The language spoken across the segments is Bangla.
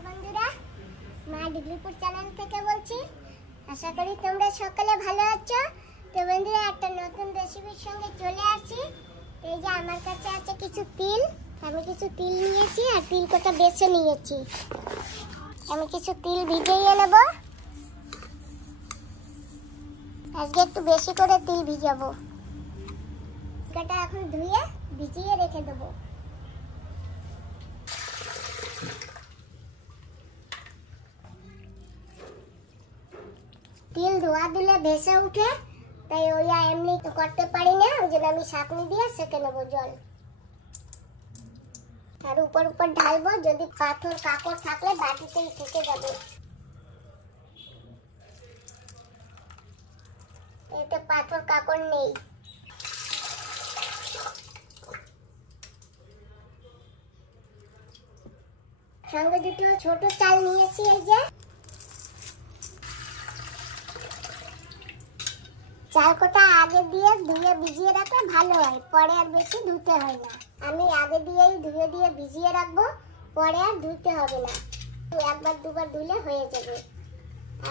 নমস্কার বন্ধুরা, মা ডিগ্রিপুর চ্যানেল থেকে বলছি। আশা করি তোমরা সকলে ভালো আছো। তো বন্ধুরা, একটা নতুন রেসিপির সঙ্গে চলে আসছি। এই যে আমার কাছে আছে কিছু তিল। আমি কিছু তিল নিয়েছি আর তিল কটা বেছে নিয়েছি। আমি কিছু তিল ভিজিয়ে নেব। আজকে একটু বেশি করে তিল ভিজাবো। কটা এখন ধুয়ে ভিজিয়ে রেখে দেবো। তিল ধোয়া দিলে ভেসে উঠে, তাই ওই এমনি তো করতে পারি না, ওই জন্য আমি ছাঁকনি দিয়ে সেঁকে নেবো জল। আর উপর উপর ঢালবো, যদি পাথর কাকড় থাকলে বাটিতেই থেকে যাবে। এতে পাথর কাকড় নেই। সঙ্গে দুটো ছোট চাল নিয়েছি। এই যে চাল কটা আগে দিয়ে ধুয়ে ভিজিয়ে রাখলে ভালো হয়, পরে আর বেশি ধুতে হয় না। আমি আগে দিয়েই ধুয়ে দিয়ে ভিজিয়ে রাখবো, পরে আর ধুতে হবে না। একবার দুবার ধুলে হয়ে যাবে।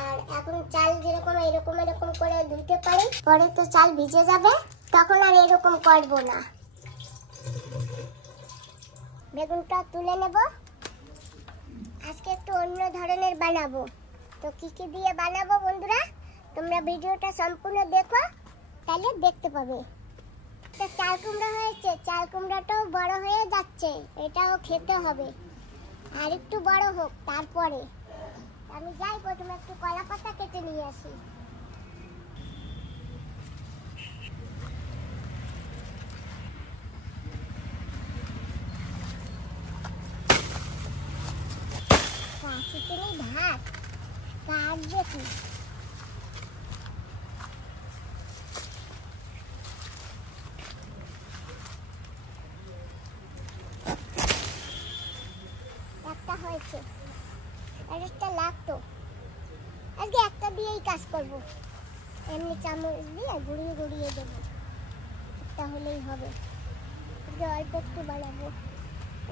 আর এখন চাল যেরকম এরকম করে ধুতে পারি, পরে তো চাল ভিজে যাবে, তখন আর এরকম করবো না। বেগুনটা তুলে নেব। আজকে একটু অন্য ধরনের বানাবো। তো কি কি দিয়ে বানাবো বন্ধুরা, তোমরা ভিডিওটা সম্পূর্ণ দেখো, তাহলে দেখতে পাবে। তো চাল কুমড়া হয়েছে, চাল কুমড়াটাও বড় হয়ে যাচ্ছে, এটাও খেতে হবে। আর একটু বড় হোক, তারপরে আমি যাই প্রথমে একটু কলা পাতা কেটে নিয়ে আসি। ভাত কাটবে কি? একটা হয়েছে, আরেকটা লাগতো। আজকে একটা দিয়েই কাজ করব। এমনি চামচ দিয়ে গুঁড়িয়ে গুঁড়িয়ে দেবো, একটা হলেই হবে। অল্প একটু বানাবো।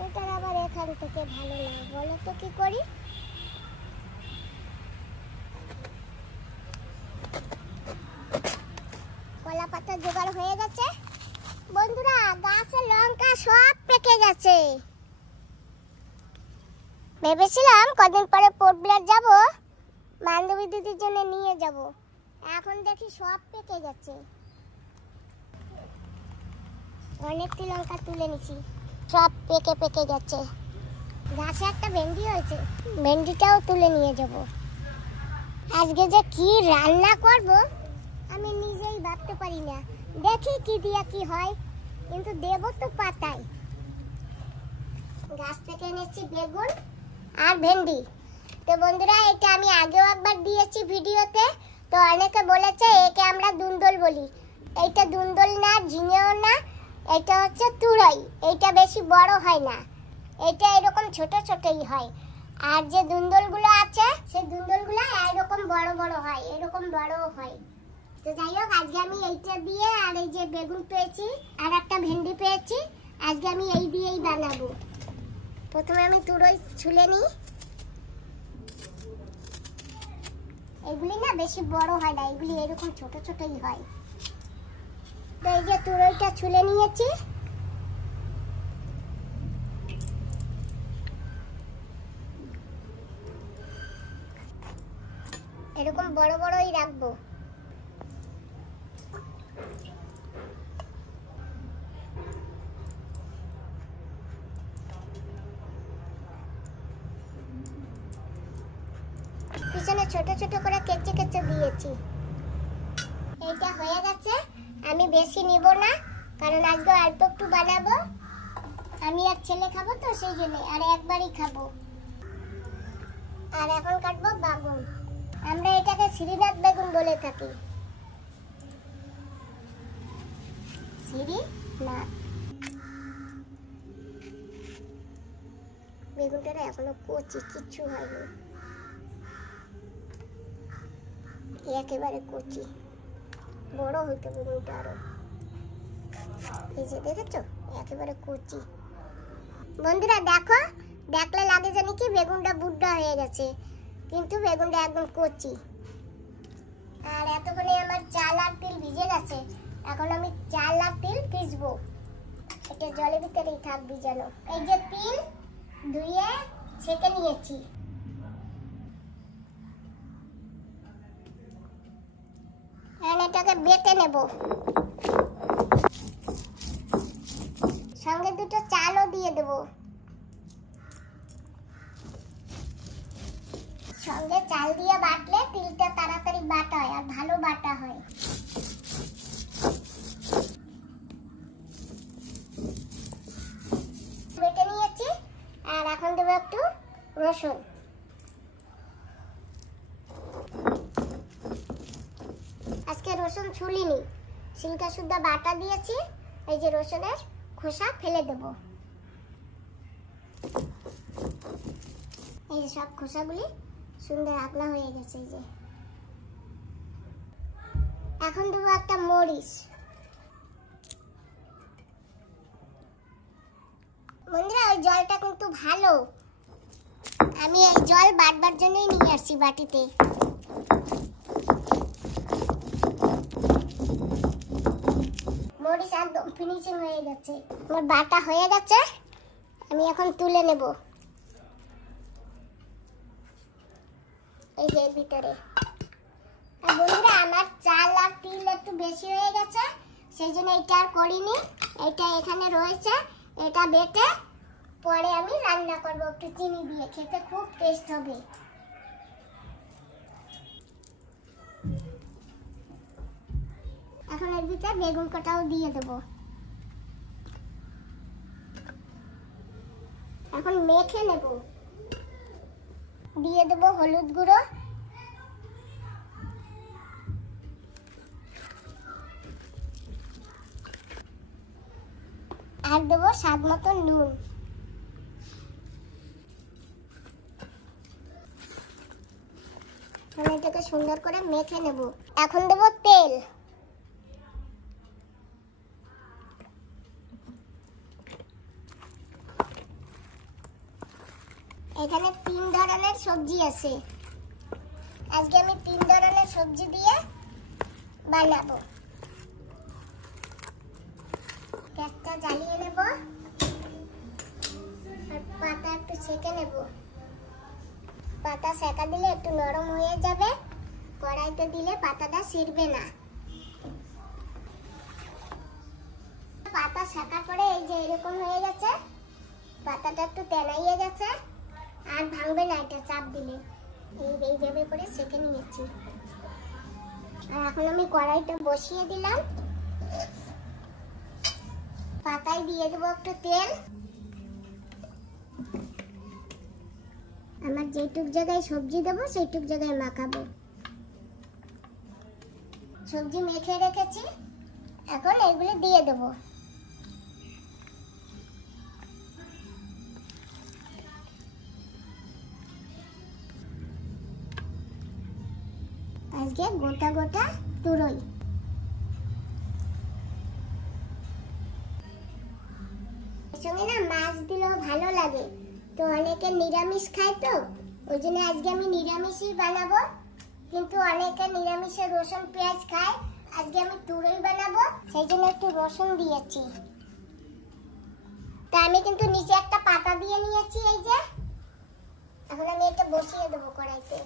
এটার আবার এখান থেকে ভালো লাগে, বলো তো কি করি? কলা পাতা জোগাড় হয়ে গেছে বন্ধুরা। গাছের লঙ্কা সব পেকে গেছে। ভেবেছিলাম কদিন পরে পোর্ট ব্লেয়ার যাবো, বান্ধবী দিদির জন্য নিয়ে যাব। এখন দেখি সব পেকে গেছে। অনেকটি লঙ্কা তুলে নিছি, সব পেকে পেকে গেছে। গাছে একটা ভেন্ডি হয়েছে, ভেন্ডিটাও তুলে নিয়ে যাব। আজকে যে কি রান্না করব আমি নিজেই ভাবতে পারি না। দেখি কি দিয়া কি হয়, কিন্তু দেব তো পাতায়। গাছ থেকে এনেছি বেগুন আর ভেন্ডি। তো বন্ধুরা, এটা আমি আগেও একবার দিয়েছি ভিডিওতে। তো অনেকে বলেছে একে আমরা দুন্দল বলি। এইটা দুন্দল না, ঝিঙেও না, এটা হচ্ছে তুরই। এইটা বেশি বড় হয় না, এটা এরকম ছোট ছোটই হয়। আর যে দুন্দলগুলো আছে, সেই দুন্দলগুলো এরকম বড় বড় হয়, এরকম বড়ও হয়। তো যাই হোক, আজকে আমি এইটা দিয়ে, আর এই যে বেগুন পেয়েছি আর একটা ভেন্ডি পেয়েছি, আজকে আমি এই দিয়েই বানাবো। প্রথমে আমি তুরই ছুলে নিই। এগুলি না বেশি বড় হয় না, এগুলি এরকম ছোট ছোটই হয়। তো এই যে তুরইটা ছুলে নিয়েছি। এরকম বড় বড়ই রাখবো। পিছনে ছোট ছোট করে কেচে কেচে দিয়েছি। এইটা হয়ে গেছে। আমি বেশি নিব না, কারণ আজকে অল্প একটু বানাবো। আমি আর ছেলে খাবো, তো সেই জন্য আর একবারই খাবো। আর এখন কাটবো বেগুন। আমরা এটাকে শ্রীনাথ বেগুন বলে থাকি। শ্রীনাথ বেগুনটা এখনো কচি, কিচ্ছু হয়নি, একেবারে কচি। বড় হইতে বেগুনটা আরো। এই যে দেখেছো, একেবারে কচি। বন্ধুরা দেখো, দেখলে লাগে জানি কি বেগুনটা বুড্ডা হয়ে গেছে, কিন্তু বেগুনটা একদম কচি। আর এতক্ষণে আমার চাল আর তিল ভিজে গেছে। এখন আমি চাল আর তিল ভিজবো, এটা জলের ভিতরেই থাক ভিজানো। এই যে তিল ধুয়ে ছেঁকে নিয়েছি। এখন এটাকে বেটে নেব, সঙ্গে দুটো চালও দিয়ে দেব। সঙ্গে চাল দিয়ে বাটলে তিলটা তাড়াতাড়ি বাটা হয় আর ভালো বাটা হয়। বেটে নিয়েছি। আর এখন দেবো একটু রসুন। আজকে রসুন ছুলিনি, সিলকা সুদ্ধা বাটা দিয়েছি। এই যে রসুনের খোসা ফেলে দেব। এই যে সব খোসাগুলি সুন্দর আগলা হয়ে গেছে। এই যে এখন দেবো একটা মরিচ। বন্ধুরা ওই জলটা কিন্তু ভালো, আমি এই জল বাটবার জন্যই নিয়ে আসছি বাটিতে। মরিচ একদম ফিনিশিং হয়ে গেছে, আমার বাটা হয়ে গেছে। আমি এখন তুলে নেব এই যে ভিতরে। আর বন্ধুরা আমার চাল আর তিল একটু বেশি হয়ে গেছে, সেই জন্য এটা আর করিনি। এটা এখানে রয়েছে, এটা বেটে পরে আমি রান্না করব একটু চিনি দিয়ে, খেতে খুব টেস্ট হবে। এখন এর ভিতরে বেগুন কটাও দিয়ে দেব। এখন মেখে নেব। দিয়ে দেব হলুদ গুঁড়ো, আর দেবো স্বাদ মতো নুন। এটাকে সুন্দর করে মেখে নেব। এখন দেব তেল। এখানে 3 ধরনের সবজি আছে, আজকে আমি 3 ধরনের সবজি দিয়ে বানাবো। গ্যাসটা জ্বালিয়ে নেব আর পাতা একটু সেঁকে নেব। পাতা সেঁকা দিলে একটু নরম হয়ে যাবে, কড়াইতে দিলে পাতাটা ছিঁড়বে না। পাতা সেঁকার পরে এই যে এরকম হয়ে গেছে, পাতাটা একটু তেলাইয়ে গেছে, আর ভাঙবে না এটা চাপ দিলে। এইভাবে করে সেঁকে নিয়েছি। আর এখন আমি কড়াইটা বসিয়ে দিলাম, পাতায় দিয়ে দেবো একটু তেল। আমার যেটুক জায়গায় সবজি দেবো সেইটুক জায়গায় মাখাবো। সবজি মেখে রেখেছি, এখন এগুলো দিয়ে দেবো। আজকে গোটা গোটা তুরই। সঙ্গে না মাছ দিলেও ভালো লাগে, তো অনেকে নিরামিষ খায়, তো ওই জন্য আজকে আমি নিরামিষই বানাবো। কিন্তু অনেকে নিরামিষে রসুন পেঁয়াজ খায়, আজকে আমি তুরই বানাবো, সেই জন্য একটু রসুন দিয়েছি। তা আমি কিন্তু নিচে একটা পাতা দিয়ে নিয়েছি। এই যে এখন আমি এটা বসিয়ে দেবো কড়াইতে।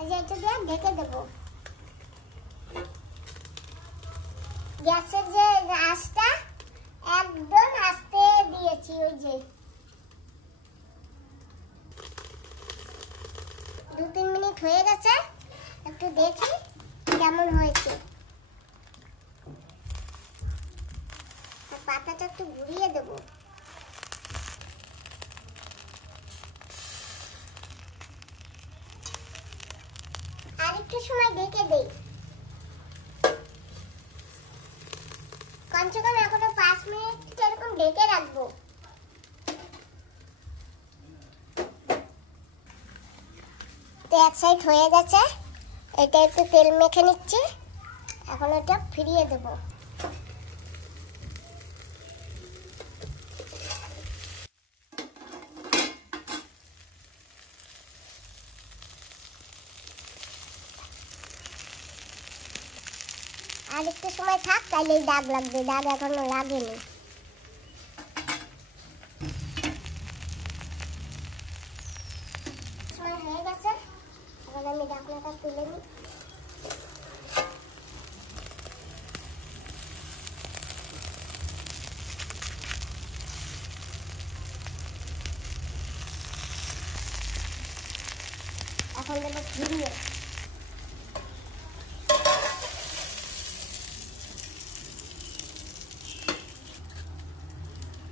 এই যে এটা দিয়ে ঢেকে দেবো। গ্যাসের যে আঁচটা একদম আস্তে দিয়েছি। ওই যে 2-3 মিনিট হয়ে গেছে, একটু দেখি কেমন হয়েছে। পাতাটা একটু ঘুরিয়ে দেবো। আর একটু সময় ঢেকে দেই, কমসে কম এখনো 5 মিনিট এরকম ঢেকে রাখবো। তো এক সাইড হয়ে গেছে, এটা একটু তেল মেখে নিচ্ছি। এখন এটা ফিরিয়ে দেব। আর একটু সময় থাক, তাইলেই দাগ লাগবে, দাগ এখনো লাগেনি। সময় হয়ে গেছে, এখন আমি ঢাকনাটা তুলে নিই। এখন দেবো ঘুরিয়ে।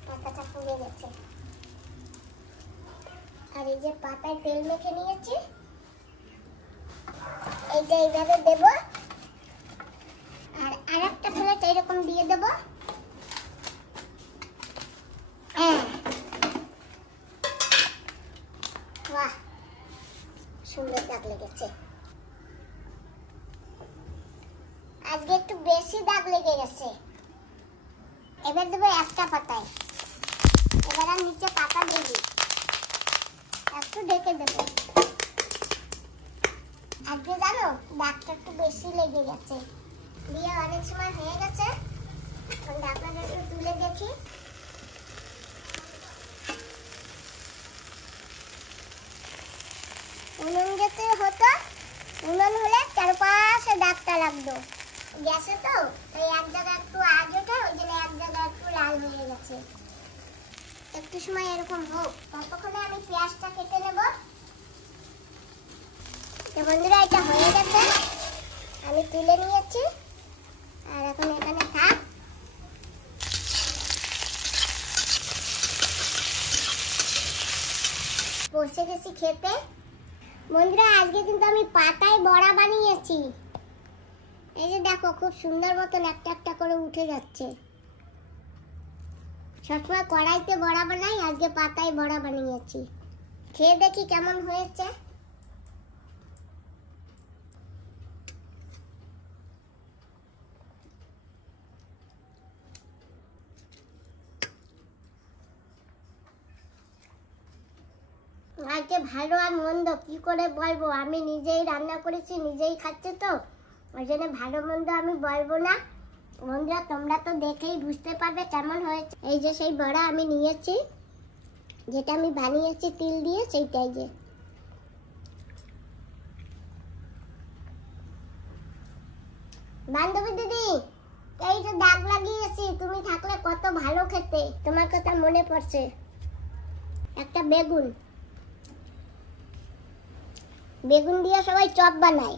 পাতাটা পুড়ে গেছে। আর এই যে পাতায় তেল মেখে নিয়েছি, এইটা এইভাবে দেব। আর আরেকটা প্লেট এরকম দিয়ে দেব। বাহ, সুন্দর দাগ লেগেছে। আজকে একটু বেশি দাগ লেগে গেছে। এবার দেবো একটা পাতায়। এবার আর নিচে পাতা দেবো, একটু ঢেকে দেবো। আজকে জানো দাগটা একটু বেশি লেগে গেছে। দিয়ে অনেক সময় হয়ে গেছে, এখন ঢাকনাটা একটু তুলে দেখি। উনুন যেতে হতো, উনুন হলে চারপাশে দাগটা লাগতো। গ্যাসে তো তাই এক জায়গায় একটু আঁচ ওঠে, ওই জন্য এক জায়গায় একটু লাল হয়ে গেছে। একটু সময় এরকম হোক, ততক্ষণে আমি পেঁয়াজটা কেটে নেব। তো বন্ধুরা, এটা হয়ে গেছে, আমি তুলে নিয়েছি। আর এখন এখানে থাক। বসে গেছি খেতে। বন্ধুরা, আজকে কিন্তু আমি পাতায় বড়া বানিয়েছি। এই যে দেখো, খুব সুন্দর মতন একটা একটা করে উঠে যাচ্ছে। সবসময় কড়াইতে বড়া বানাই, আজকে পাতায় বড়া বানিয়েছি। খেয়ে দেখি কেমন হয়েছে। আজকে ভালো আর মন্দ কি করে বলবো, আমি নিজেই রান্না করেছি, নিজেই খাচ্ছি, তো ওই জন্য ভালো মন্দ আমি বলবো না। বন্ধুরা, তোমরা তো দেখেই বুঝতে পারবে কেমন হয়েছে। এই যে সেই বড়া আমি নিয়েছি, যেটা আমি বানিয়েছি তিল দিয়ে, সেইটাই। যে বান্ধবী দিদি, এই যে দাগ লাগিয়েছি, তুমি থাকলে কত ভালো খেতে। তোমার কথা মনে পড়ছে। একটা বেগুন দিয়ে সবাই চপ বানায়,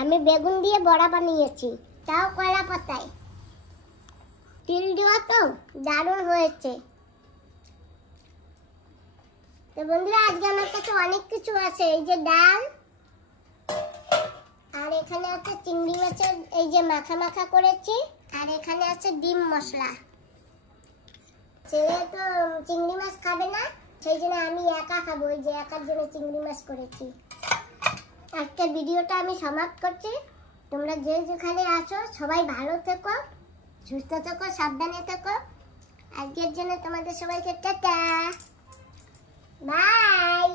আমি বেগুন দিয়ে বড়া বানিয়েছি, তাও কলা পাতায়। তিল দেওয়া তো দারুণ হয়েছে। তো বন্ধুরা, আজকে আমার কাছে অনেক কিছু আছে। এই যে ডাল, আর এখানে আছে চিংড়ি মাছের এই যে মাখা মাখা করেছি, আর এখানে আছে ডিম মশলা। ছেলে তো চিংড়ি মাছ খাবে না, সেই জন্য আমি একা খাবো। এই যে একার জন্য চিংড়ি মাছ করেছি। আজকের ভিডিওটা আমি সমাপ্ত করছি। তোমরা যে যেখানে আছো সবাই ভালো থেকো, সুস্থ থেকো, সাবধানে থেকো। আজকের জন্য তোমাদের সবাইকে টাটা, বাই।